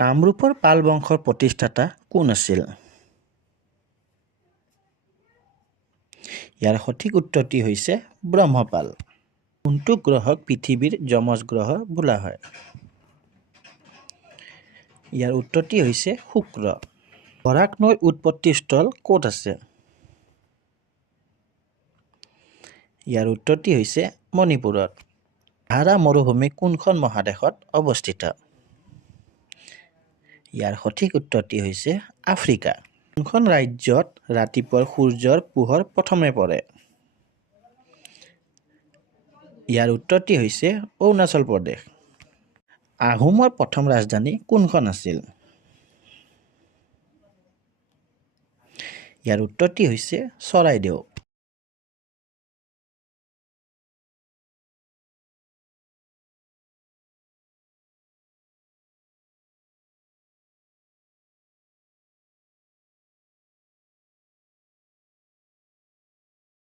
কামৰূপৰ পাল বংশৰ প্ৰতিষ্ঠাতা কোন আছিল? ইয়াৰ সঠিক উত্তৰটি হৈছে ব্ৰহ্মপাল। কোনটো গ্ৰহক পৃথিৱীৰ যমজ গ্ৰহ বোলা হয়? ইয়াৰ উত্তৰটি হৈছে শুক্ৰ। বৰাক নৈৰ উৎপত্তিস্থল ক'ত আছে? ইয়াৰ উত্তৰটি হৈছে মণিপুৰত। সাহাৰা মৰুভূমি কোনখন মহাদেশত অৱস্থিত? ইয়াৰ সঠিক উত্তৰটি হৈছে আফ্ৰিকা। কোনখন ৰাজ্যত ৰাতিপুৱাৰ সূৰ্যৰ পোহৰ প্ৰথমে পৰে? ইয়াৰ উত্তৰটি হৈছে অৰুণাচল প্ৰদেশ। আহোমৰ প্ৰথম ৰাজধানী কোনখন আছিল? ইয়াৰ উত্তৰটি হৈছে চৰাইদেউ।